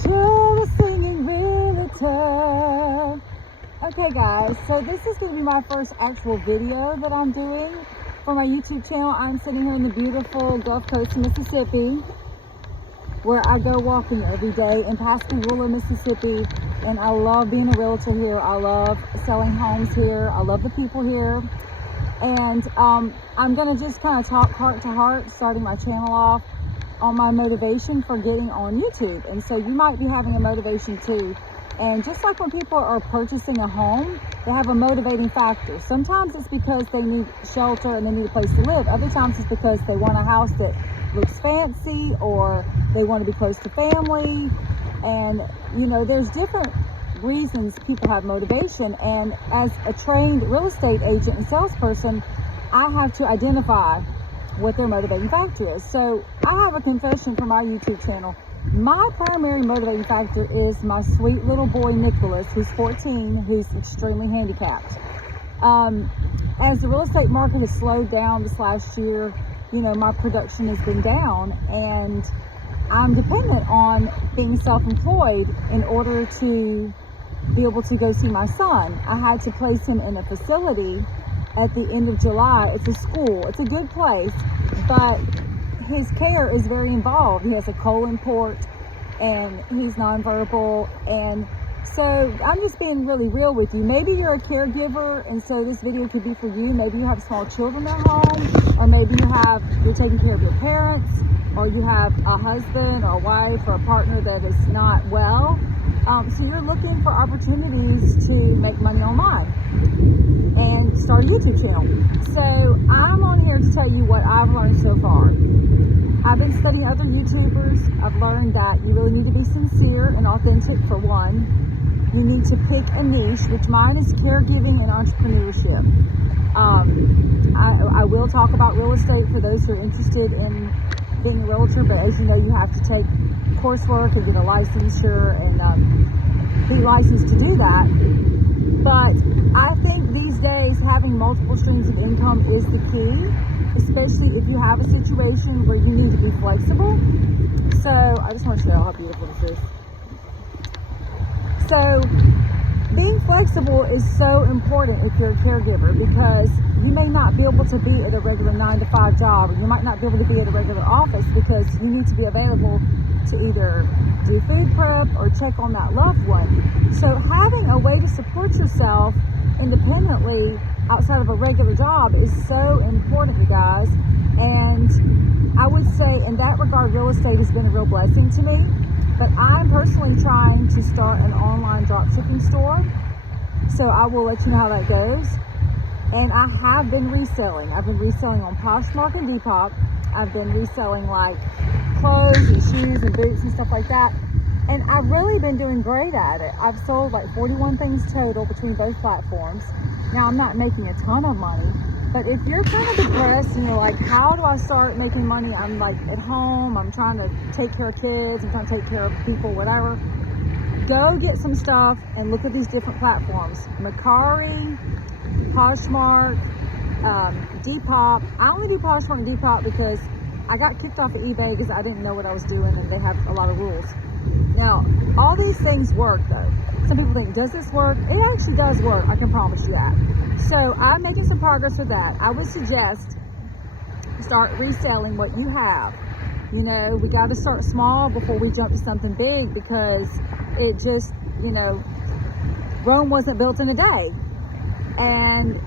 You're a singing realtor. Okay guys, so this is going to be my first actual video that I'm doing for my YouTube channel. I'm sitting here in the beautiful Gulf Coast, Mississippi, where I go walking every day in Pascagoula, Mississippi, and I love being a realtor here. I love selling homes here. I love the people here, and I'm going to just kind of talk heart to heart, starting my channel off on my motivation for getting on YouTube. And so you might be having a motivation too. And just like when people are purchasing a home, they have a motivating factor. Sometimes it's because they need shelter and they need a place to live. Other times it's because they want a house that looks fancy, or they want to be close to family. And you know, there's different reasons people have motivation. And as a trained real estate agent and salesperson, I have to identify what their motivating factor is. So I have a confession for my YouTube channel. My primary motivating factor is my sweet little boy Nicholas, who's 14, who's extremely handicapped. As the real estate market has slowed down this last year, you know, my production has been down, and I'm dependent on being self-employed in order to be able to go see my son. I had to place him in a facility at the end of July. It's a school, it's a good place, but his care is very involved. He has a colon port and he's nonverbal, and so I'm just being really real with you. Maybe you're a caregiver, and so this video could be for you. Maybe you have small children at home, or maybe you're taking care of your parents, or you have a husband or a wife or a partner that is not well. So you're looking for opportunities to make money online and start a YouTube channel. So I'm on here to tell you what I've learned so far. I've been studying other YouTubers. I've learned that you really need to be sincere and authentic, for one. You need to pick a niche, which mine is caregiving and entrepreneurship. I will talk about real estate for those who are interested in being a realtor, but as you know, you have to take coursework and get a licensure and be licensed to do that. But I think these days having multiple streams of income is the key, especially if you have a situation where you need to be flexible. So I just want to show how beautiful this is. So being flexible is so important if you're a caregiver, because you may not be able to be at a regular 9-to-5 job, or you might not be able to be at a regular office because you need to be available to either do food prep or check on that loved one. So having a way to support yourself independently outside of a regular job is so important, you guys. And I would say in that regard, real estate has been a real blessing to me. But I'm personally trying to start an online dropshipping store, so I will let you know how that goes. And I have been reselling. I've been reselling on Posh and Depop. I've been reselling like clothes and shoes and boots and stuff like that. And I've really been doing great at it. I've sold like 41 things total between both platforms. Now, I'm not making a ton of money, but if you're kind of depressed and you're like, how do I start making money? I'm like at home, I'm trying to take care of kids, I'm trying to take care of people, whatever. Go get some stuff and look at these different platforms. Mercari, Poshmark, Depop. I only do Poshmark and Depop because I got kicked off of eBay because I didn't know what I was doing, and they have a lot of rules. Now, all these things work though. Some people think, does this work? It actually does work, I can promise you that. So I'm making some progress with that. I would suggest start reselling what you have. You know, we got to start small before we jump to something big, because it just, you know, Rome wasn't built in a day, and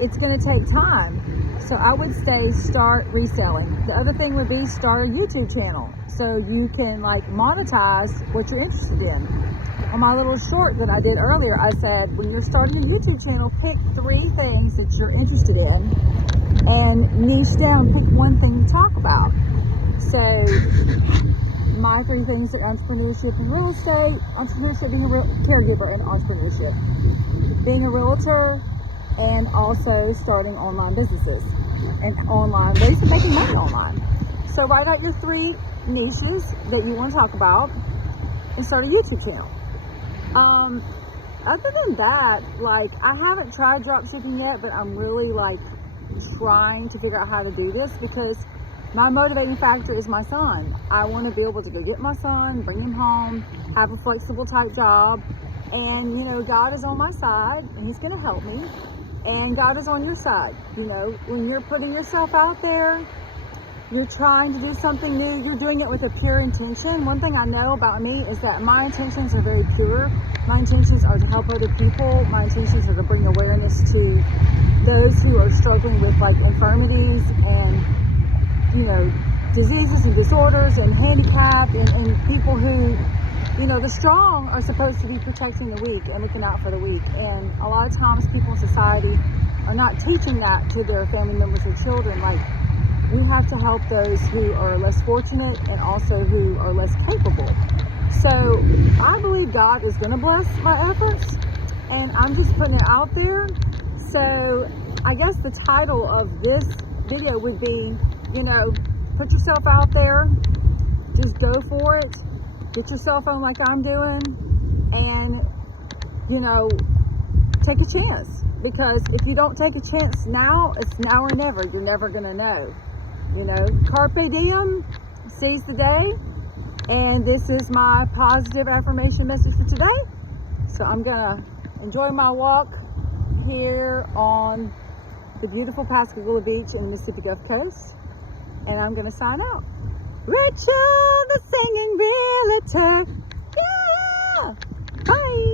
it's going to take time. So I would say start reselling. The other thing would be start a YouTube channel so you can like monetize what you're interested in. On my little short that I did earlier, I said, when you're starting a YouTube channel, pick 3 things that you're interested in and niche down, pick one thing to talk about. So my 3 things are entrepreneurship and real estate, entrepreneurship, being a real caregiver, and entrepreneurship, being a realtor, and also starting online businesses and online ways of making money online. So write out your 3 niches that you want to talk about and start a YouTube channel. Other than that, like, I haven't tried dropshipping yet, but I'm really like trying to figure out how to do this, because My motivating factor is my son. I want to be able to go get my son, bring him home, have a flexible type job. And, you know, God is on my side and he's going to help me. And God is on your side. You know, when you're putting yourself out there, you're trying to do something new, you're doing it with a pure intention. One thing I know about me is that my intentions are very pure. My intentions are to help other people. My intentions are to bring awareness to those who are struggling with like infirmities and, you know, diseases and disorders and handicapped and people who, you know, the strong are supposed to be protecting the weak and looking out for the weak. And a lot of times people in society are not teaching that to their family members or children. Like, we have to help those who are less fortunate and also who are less capable. So I believe God is going to bless my efforts, and I'm just putting it out there. So I guess the title of this video would be, you know, put yourself out there, just go for it, get your cell phone like I'm doing, and, you know, take a chance. Because if you don't take a chance now, it's now or never. You're never going to know. You know, carpe diem, seize the day. And this is my positive affirmation message for today. So I'm gonna enjoy my walk here on the beautiful Pascagoula Beach in the Mississippi Gulf Coast. And I'm gonna sign out. Rachel, the singing realtor. Yeah! Bye!